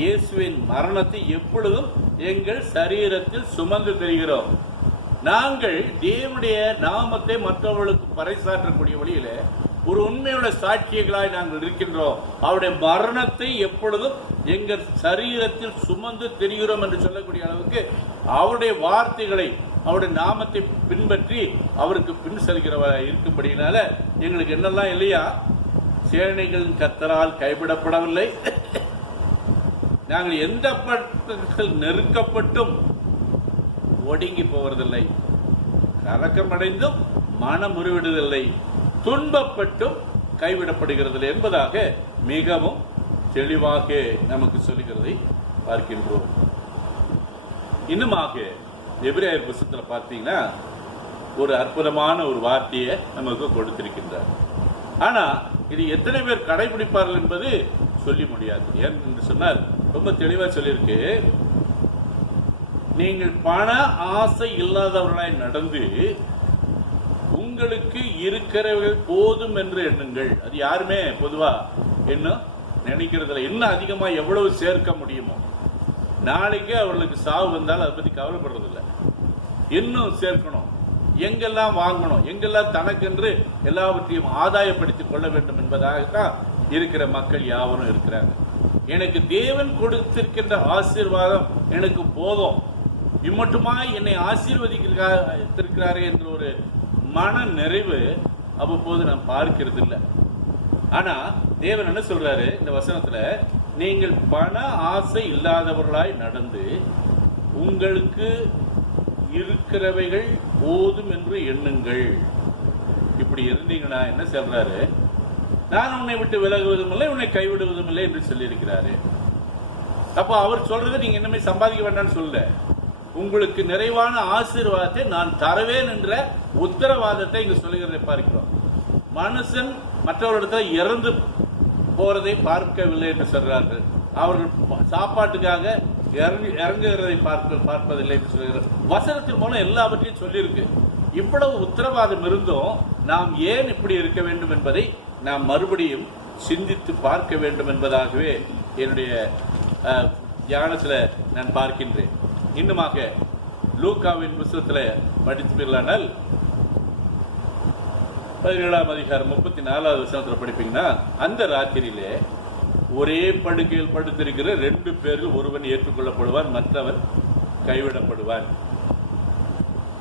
இயேசுவின் மரணத்தை எப்பொழுதும் எங்கள் சரீரத்தில் சுமந்து தெரிகிறோம். நாங்கள் தேவனுடைய நாமத்தை மற்றவர்களுக்கு பறைசாற்றக்கூடிய வழியில ஒரு உண்மையுள்ள சாட்சியங்களாய் நாங்கள் இருக்கின்றோம். அவருடைய மரணத்தை எப்பொழுதும் எங்கள் சரீரத்தில் சுமந்து தெரிகிறோம் என்று சொல்லக்கூடிய அளவுக்கு அவருடைய வார்த்தைகளை, அவருடைய நாமத்தை பின்பற்றி அவருக்கு பின் செல்கிறவராக இருக்கும்படினால எங்களுக்கு என்னெல்லாம் இல்லையா, சேனைகளின் கர்த்தரால் கைவிடப்படவில்லை, நாங்கள் எந்த பட்டத்தில் நெருக்கப்பட்டும் ஒடுங்கி போவதில்லை, கலக்கமடைந்தும் மனம் முறிவிடுவதில்லை, துன்பப்பட்டும் கைவிடப்படுகிறது என்பதாக மிகவும் தெளிவாக நமக்கு சொல்லுகிறதை பார்க்கின்றோம். இன்னுமாக எபிரேயர் புத்தகத்தில் பார்த்தீங்கன்னா ஒரு அற்புதமான ஒரு வார்த்தையை நமக்கு கொடுத்திருக்கின்றார். ஆனா இது எத்தனை பேர் கடைபிடிப்பார்கள் என்பது சொல்லி முடியாது. ஏன் என்று சொன்னால் ரொம்ப தெளிவா சொல்லியிருக்கு, நீங்கள் பண ஆசை இல்லாதவர்களாய் நடந்து உங்களுக்கு இருக்கிறவர்கள் போதும் என்று எண்ணுங்கள். அது யாருமே பொதுவா என்ன நினைக்கிறதுல இன்னும் அதிகமா எவ்வளவு சேர்க்க முடியுமோ, நாளைக்கு அவர்களுக்கு சாவு வந்தாலும் அதை பத்தி கவலைப்படுறதில்லை, இன்னும் சேர்க்கணும், எங்கெல்லாம் வாங்கணும், எங்கெல்லாம் தனக்கென்று எல்லாவற்றையும் ஆதாயப்படுத்திக் கொள்ள வேண்டும் என்பதாகத்தான் இருக்கிற மக்கள் யாவரும் இருக்கிறாங்க. எனக்கு தேவன் கொடுத்திருக்கின்ற ஆசீர்வாதம் எனக்கு போதும், இம்மட்டுமாய் என்னை ஆசீர்வதிக்கிறாரே என்ற ஒரு மன நிறைவு அவ்வப்போது நான் பார்க்கிறது இல்லை. ஆனா தேவன் என்ன சொல்றாரு இந்த வசனத்துல, நீங்கள் பண ஆசை இல்லாதவர்களாய் நடந்து உங்களுக்கு இருக்கிறவைகள் போதும் என்று எண்ணுங்கள். இப்படி இருந்தீங்கன்னா என்ன சொல்றாரு, நான் உன்னை விட்டு விலகுவதும் இல்லை, உன்னை கைவிடுவதும் இல்லை என்று சொல்லியிருக்கிறாரு. அப்போ அவர் சொல்றது நீங்க என்னமே சம்பாதிக்க வேண்டாம்னு சொல்ல, உங்களுக்கு நிறைவான ஆசீர்வாதத்தை நான் தருவேன் என்ற உத்தரவாதத்தை இங்கு சொல்லுகிறதை பார்க்கிறோம். மனுஷன் மற்றவர்களிடத்தில் இறந்து போறதை பார்க்கவில்லை என்று சொல்றார்கள். அவர்கள் சாப்பாட்டுக்காக இறங்குகிறதை பார்ப்பதில்லை என்று சொல்கிறார். வசனத்தின் மூலம் எல்லாவற்றையும் சொல்லியிருக்கு. இவ்வளவு உத்தரவாதம் இருந்தும் நாம் ஏன் இப்படி இருக்க வேண்டும் என்பதை நாம் மறுபடியும் சிந்தித்து பார்க்க வேண்டும் என்பதாகவே என்னுடைய தியானத்தில் நான் பார்க்கின்றேன். இன்னுமாக லூக்காவின் புத்தகத்தில் படித்தீர்களானால் 17ஆம் அதிகாரம் 34வது வசனத்தில் படிப்பீங்கன்னா, அந்த ராத்திரியிலே ஒரே படுக்கையில் படுத்திருக்கிற 2 பேர்கள் ஒருவன் ஏற்றுக்கொள்ளப்படுவான், மற்றவன் கைவிடப்படுவான்.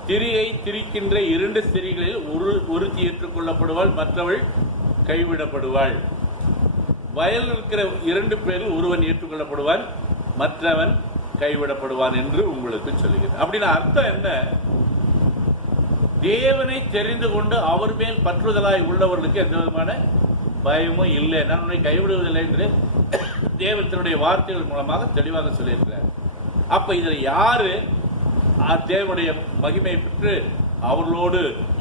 திரியை திரிக்கின்ற 2 ஸ்திரீகளில் ஒருத்தி ஏற்றுக்கொள்ளப்படுவாள், மற்றவள் கைவிடப்படுவாள். வயலில் இருக்கிற 2 பேரில் ஒருவன் ஏற்றுக்கொள்ளப்படுவான், மற்றவன் கைவிடப்படுவான் என்று உங்களுக்கு சொல்லுகிறது. அப்படின்னா அர்த்தம் என்ன? தேவனை தெரிந்து கொண்டு அவர் மேல் பற்றுதலாய் உள்ளவர்களுக்கு எந்த விதமான பயமும் இல்லை, நான் உன்னை கைவிடுவதில்லை என்று தேவன் தன்னுடைய வார்த்தைகள் மூலமாக தெளிவாக சொல்லியிருக்கிறார். அப்ப இதில் யாரு தேவனுடைய மகிமையை பெற்று அவர்களோடு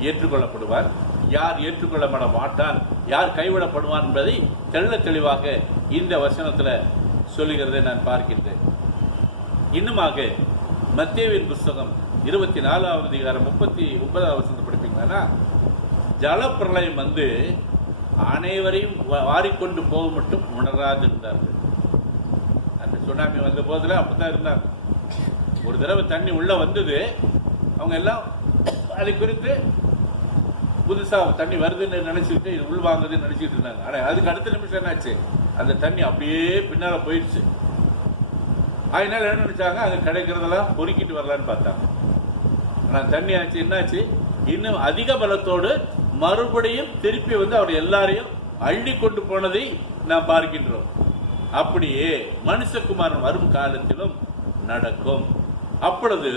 ஏற்றுக்கொள்ளப்படுவார், யார் ஏற்றுக்கொள்ளப்பட மாட்டான், யார் கைவிடப்படுவான் என்பதை தெள்ள தெளிவாக இந்த வசனத்தில் சொல்லுகிறதை நான் பார்க்கின்றேன். இன்னுமாக மத்தேயுவின் புஸ்தகம் 24வது அதிகாரம் 39வது வசனத்தை படிப்பீங்கன்னா, ஜலப்பிரளயம் வந்து அனைவரையும் வாரிக்கொண்டு போக மட்டும் உணராது இருந்தார்கள். அந்த சுனாமி வந்த போதுல அப்படித்தான் இருந்தாங்க. ஒரு தடவை தண்ணி உள்ள வந்தது, அவங்க எல்லாம் அதை குறித்து புதுசா தண்ணி வருதுன்னு நினைச்சுக்கிட்டு இது உள்வாங்குதுன்னு நினைச்சிட்டு இருந்தாங்க. ஆனா அதுக்கு அடுத்த நிமிஷம் என்னாச்சு, அந்த தண்ணி அப்படியே பின்னால போயிடுச்சு. அதனால என்ன நினைச்சாங்க, அது கிடைக்கிறதெல்லாம் பொறுக்கிட்டு வரலான்னு பார்த்தாங்க. ஆனா தண்ணி ஆச்சு, என்னாச்சு, இன்னும் அதிக பலத்தோடு மறுபடியும் திருப்பி வந்து அவர் எல்லாரையும் அள்ளி கொண்டு போனதை நாம் பார்க்கின்றோம். அப்படியே மனுஷகுமாரன் வரும் காலத்திலும் நடக்கும். அப்பொழுது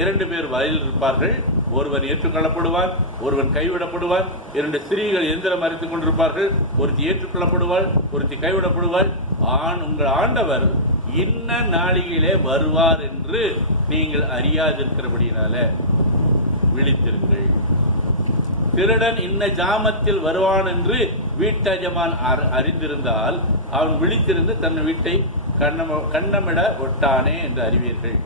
2 பேர் வயலில் இருப்பார்கள், ஒருவன் ஏற்றுக்கொள்ளப்படுவான், ஒருவன் கைவிடப்படுவான். 2 ஸ்திரீகள் எந்திரம் அரைத்துக் கொண்டிருப்பார்கள், ஒருத்தி ஏற்றுக்கொள்ளப்படுவாள், ஒருத்தி கைவிடப்படுவாள். உங்கள் ஆண்டவர் இன்ன நாளிகளே வருவார் என்று நீங்கள் அறியாதிருக்கிறபடியினால விழித்திருங்கள். திருடன் இன்ன ஜாமத்தில் வருவான் என்று வீட்டஜமான் அறிந்திருந்தால் அவன் விழித்திருந்து தன் வீட்டை கண்ணமிட ஒட்டானே என்று அறிவீர்கள்.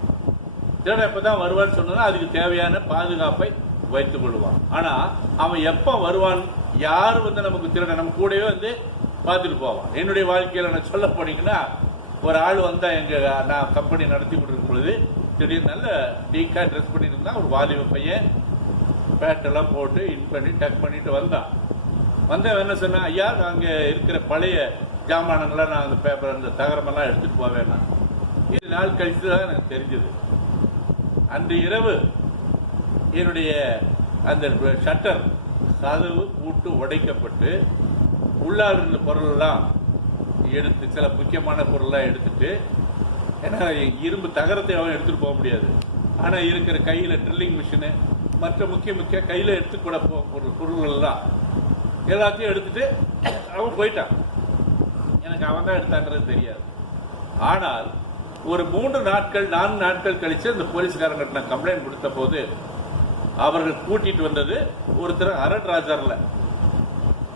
திருடன் எப்பதான் வருவான்னு சொன்னா அதுக்கு தேவையான பாதுகாப்பை வைத்துக் கொள்வான். ஆனா அவன் எப்ப வருவான், யாரு வந்து நமக்கு திருடன் நம்ம கூடவே வந்து பார்த்துட்டு போவான். என்னுடைய வாழ்க்கையில நான் சொல்ல போனீங்கன்னா, ஒரு ஆள் வந்தா நான் கம்பெனி நடத்தி கொண்டிருக்கும் பொழுது திடீர்னு நல்ல டீக்கா ட்ரெஸ் பண்ணிட்டு இருந்தான். ஒரு வாலிப பையன் பேட்டெல்லாம் போட்டு இன் பண்ணி டக் பண்ணிட்டு வந்தான். என்ன சொன்னா, ஐயா நாங்க இருக்கிற பழைய ஜாமானங்கள்லாம் நான் அந்த பேப்பர் அந்த தகரமெல்லாம் எடுத்துட்டு போவேன். 7 நாள் கழித்து தான் எனக்கு தெரிஞ்சது. அன்று இரவு என்னுடைய அந்த ஷட்டர் கதவு பூட்டு உடைக்கப்பட்டு உள்ளால் இருந்த பொருள் எல்லாம் எடுத்து, சில முக்கியமான பொருள்லாம் எடுத்துட்டு, ஏன்னா இரும்பு தகரத்தை அவன் எடுத்துட்டு போக முடியாது. ஆனா இருக்கிற கையில ட்ரில்லிங் மிஷினு மற்ற முக்கிய கையில எடுத்துக்கூட பொருள்கள் தான் எல்லாத்தையும் எடுத்துட்டு அவன் போயிட்டான். எனக்கு அவன் தான் எடுத்தான்றது தெரியாது. ஆனால் ஒரு 3 நாட்கள் 4 நாட்கள் கழிச்சு அந்த போலீஸ்காரங்க நான் கம்ப்ளைண்ட் கொடுத்த போது அவர்கள் கூட்டிட்டு வந்தது ஒருத்தர் அரட்ராஜர்ல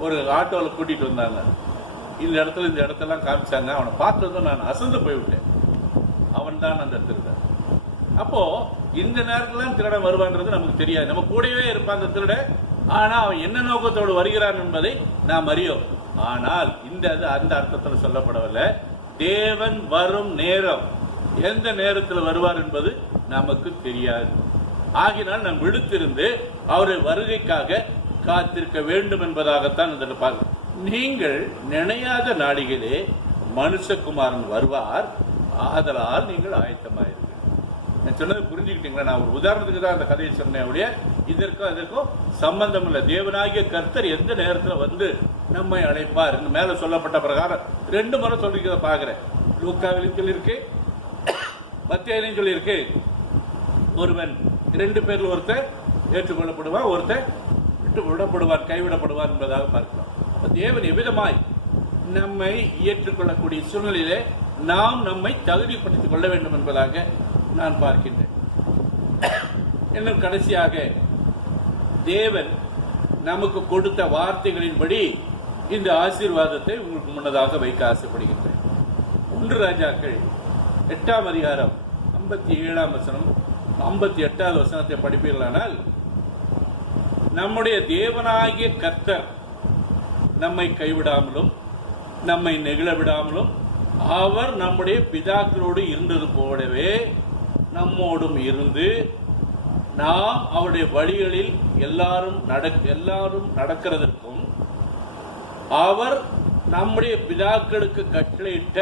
ஒரு ஆட்டோவில் கூட்டிட்டு வந்தாங்க. இந்த இடத்தெல்லாம் காமிச்சாங்க. அவனை பார்த்ததும் நான் அசந்து போய்விட்டேன். அவன் தான் அந்த திருடன். அப்போ இந்த நேரத்துல திருடன் வருவான்றது நமக்கு தெரியாது. நம்ம கூடவே இருப்பான் அந்த திருடன். ஆனா அவன் என்ன நோக்கத்தோடு வருகிறான் என்பதை நாம் அறியோம். ஆனால் அந்த அர்த்தத்தில் சொல்லப்படவில்லை. தேவன் வரும் நேரம், எந்த நேரத்தில் வருவார் என்பது நமக்கு தெரியாது. ஆகினால் நாம் விடுத்திருந்து அவருடைய வருகைக்காக காத்திருக்க வேண்டும் என்பதாகத்தான் இந்த பார்க்க. நீங்கள் நினையாத நாளிகளே மனுஷகுமாரன் வருவார், ஆதலால் நீங்கள் ஆயத்தமாயிருங்கள். நான் சொன்னது புரிஞ்சுக்கிட்டீங்களா? நான் ஒரு உதாரணத்துக்கு தான் அந்த கதையை சொன்னேன். இதற்கும் சம்பந்தம் இல்லை. தேவனாகிய கர்த்தர் எந்த நேரத்தில் வந்து நம்மை அழைப்பார் மேல சொல்லப்பட்ட பிரகாரம் 2 முறை சொல்லிக்கிறத பாக்குறேன். லூக்காவிலும் சொல்லியிருக்கு, மத்தேயுவிலும் சொல்லியிருக்கு. ஒருவன் 2 பேர்ல ஒருத்தர் ஏற்றுக்கொள்ளப்படுவான், ஒருத்தர் விட்டு விடப்படுவான், கைவிடப்படுவான் என்பதாக பார்க்கிறோம். தேவன் எவ்விதமாய் நம்மை ஏற்றுக்கொள்ளக்கூடிய சூழ்நிலையிலே நாம் நம்மை தகுதிப்படுத்திக் கொள்ள வேண்டும் என்பதாக நான் பார்க்கின்றேன். இன்னும் கடைசியாக தேவன் நமக்கு கொடுத்த வார்த்தைகளின்படி இந்த ஆசீர்வாதத்தை உங்களுக்கு முன்னதாக வைக்க ஆசைப்படுகின்றேன். 1 ராஜாக்கள் 8ஆம் அதிகாரம் 57ஆம் வசனம் 58வது வசனத்தை படிப்பீர்களானால், நம்முடைய தேவனாகிய கர்த்தர் நம்மை கைவிடாமலும் நம்மை நெகிழ விடாமலும் அவர் நம்முடைய பிதாக்களோடு இருந்தது போலவே நம்மோடும் இருந்து நாம் அவருடைய வழிகளில் எல்லாரும் நடக்கிறதற்கும் அவர் நம்முடைய பிதாக்களுக்கு கட்டளையிட்ட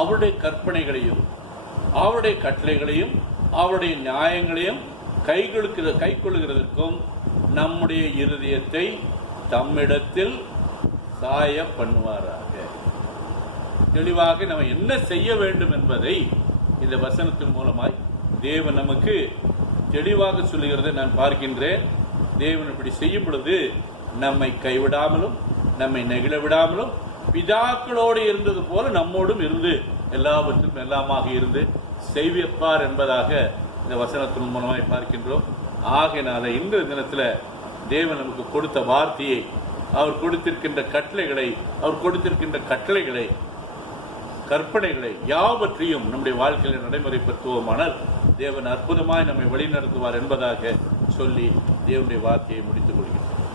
அவருடைய கற்பனைகளையும் அவருடைய கட்டளைகளையும் அவருடைய நியாயங்களையும் கைக்கொள்ளுகிறதற்கும் நம்முடைய இருதயத்தை தம்மிடத்தில் சாய பண்ணுவாராக. தெளிவாக நம்ம என்ன செய்ய வேண்டும் என்பதை இந்த வசனத்தின் மூலமாய் தேவன் நமக்கு தெளிவாக சொல்லுகிறதை நான் பார்க்கின்றேன். தேவன் இப்படி செய்யும் பொழுது நம்மை கைவிடாமலும் நம்மை நெகிழ விடாமலும் பிதாக்களோடு இருந்தது போல நம்மோடும் இருந்து எல்லாவற்றிலும் எல்லாமாக இருந்து செய்விப்பார் என்பதாக இந்த வசனத்தின் மூலமாய் பார்க்கின்றோம். ஆகையினால இன்றைய தினத்துல தேவன் நமக்கு கொடுத்த வார்த்தையை, அவர் கொடுத்திருக்கின்ற கட்டளைகளை கற்பனைகளை யாவற்றையும் நம்முடைய வாழ்க்கையில் நடைமுறைப்படுத்துவோமானால் தேவன் அற்புதமாய் நம்மை வழி நடத்துவார் என்பதாக சொல்லி தேவனுடைய வார்த்தையை முடித்துக் கொள்கிறேன்.